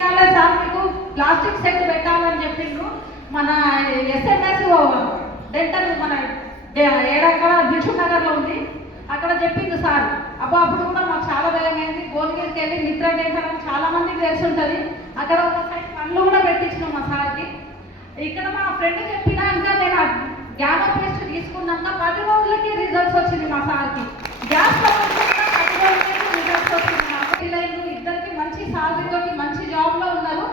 Sir మీకు plastic set పెట్టాలని చెప్పిండ్రు. మన ఎస్ఎంఎస్ డెంటల్ మన ఏడక్కడ దిల్షుక్ నగర్లో ఉంది, అక్కడ చెప్పింది సార్. అప్పుడు కూడా మాకు చాలా భయమైంది. గోల్గేట్కి వెళ్ళి నిద్ర డెంటల్ అని చాలా మందికి తెలిసి ఉంటుంది. అక్కడ ఒక సైడ్ పనులు కూడా పెట్టించినాం మా సార్కి. ఇక్కడ మా ఫ్రెండ్ చెప్పినాక నేను గ్యానో పేస్ట్ తీసుకున్నాక 10 రోజులకి రిజల్ట్స్ వచ్చింది మా సార్కి. గ్యాస్ 10 రోజులకి రిజల్ట్స్ వచ్చింది. మా పిల్లలు ఇద్దరికి మంచి సాలరీతో మంచి జాబ్లో ఉన్నారు.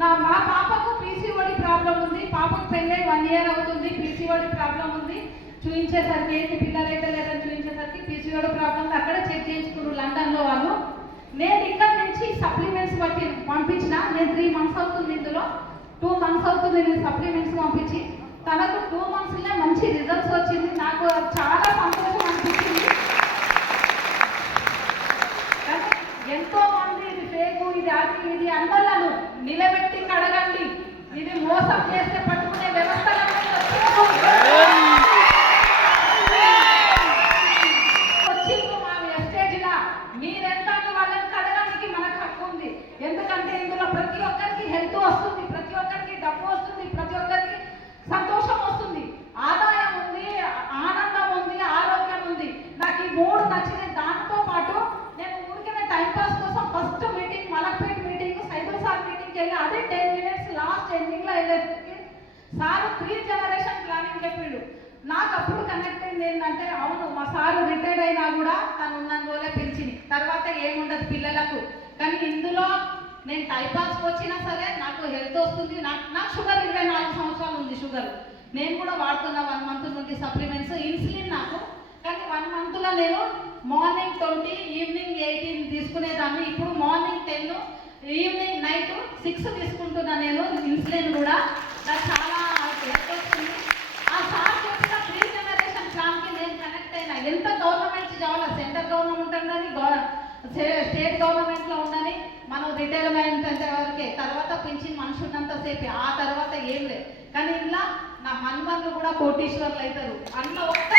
మా పాపకు పీసీఓడి ప్రాబ్లం ఉంది. పాపకు పెళ్ళై 1 ఇయర్ అవుతుంది. పీసీఓడి ప్రాబ్లం ఉంది. చూపించేసరికి ఏంటి పిల్లలు అయితే లేదని చూపించేసరికి పీసీఓడి ప్రాబ్లం అక్కడే చెక్ చేయించుకున్నారు లండన్లో వాళ్ళు. నేను ఇక్కడ నుంచి సప్లిమెంట్స్ బట్టి పంపించిన. నేను 3 మంత్స్ అవుతుంది, ఇందులో 2 మంత్స్ అవుతుంది నేను సప్లిమెంట్స్ పంపించి. తనకు 2 మంత్స్లో మంచి రిజల్ట్స్ వచ్చింది. నాకు చాలా సంతోషం అనిపించింది. కానీ ఎంతో మంది ఇది ఫేకు, ఇది అది ఇది అన్నలను నిలబెట్టి కడగండి. ఇది మోసం చేస్తే పట్టుకునే వ్యవస్థలన్నీ వచ్చింది మా ఎస్టేజ్లా. మీరెంత వాళ్ళని కడగడానికి మనకు హక్కు ఉంది. ఎందుకంటే ఇందులో ప్రతి ఒక్కరికి హెల్త్ వస్తుంది, ప్రతి ఒక్కరికి డబ్బు వస్తుంది, ప్రతి ఒక్కరికి సంతోషం వస్తుంది, ఆదాయం ఉంది, ఆనందం ఉంది, ఆరోగ్యం ఉంది. నాకు ఈ 3 నచ్చినాయి. దాంతో పాటు నేను ఊరికే టైంపాస్ కోసం first meeting Malakpet meeting Saidul sir మీటింగ్కి వెళ్ళి అదే 10 మినిట్స్ లాస్ట్ ఎండింగ్లో వెళ్ళేసరికి సార్ 3 జనరేషన్ ప్లానింగ్ చెప్పిండు. నాకు అప్పుడు కనెక్ట్ అయింది ఏంటంటే, అవును మా సారు రిటైర్డ్ అయినా కూడా తను ఉన్న రోజులే పెంచింది, తర్వాత ఏముండదు పిల్లలకు. కానీ ఇందులో నేను టైపాస్కి వచ్చినా సరే నాకు హెల్త్ వస్తుంది. నాకు షుగర్ 24 సంవత్సరాలు ఉంది షుగర్. నేను కూడా వాడుతున్నా 1 మంత్ నుండి సప్లిమెంట్స్, ఇన్సులిన్ నాకు. కానీ 1 మంత్లో నేను మార్నింగ్ 20 ఈవినింగ్ 18 తీసుకునేదాన్ని. ఇప్పుడు మార్నింగ్ 10 ఈవినింగ్ నైట్ 6 తీసుకుంటున్నా నేను ఇన్సులిన్ కూడా. నాకు చాలా హెల్త్ వస్తుంది. ఆ సార్ చెప్పిన 3 జనరేషన్ ప్లాన్కి నేను కనెక్ట్ అయినా. ఎంత గవర్నమెంట్ జాబ్లో సెంట్రల్ గవర్నమెంట్ ఉందని స్టేట్ గవర్నమెంట్లో ఉండని మనం రిటైర్మెంట్ అంటే వరకే, తర్వాత పింఛన్ మనిషి ఉన్నంతసేపే, ఆ తర్వాత ఏం లేదు. కానీ ఇలా నా మన్మన్లు కూడా కోటీశ్వర్లు అవుతారు అన్న ఒక్క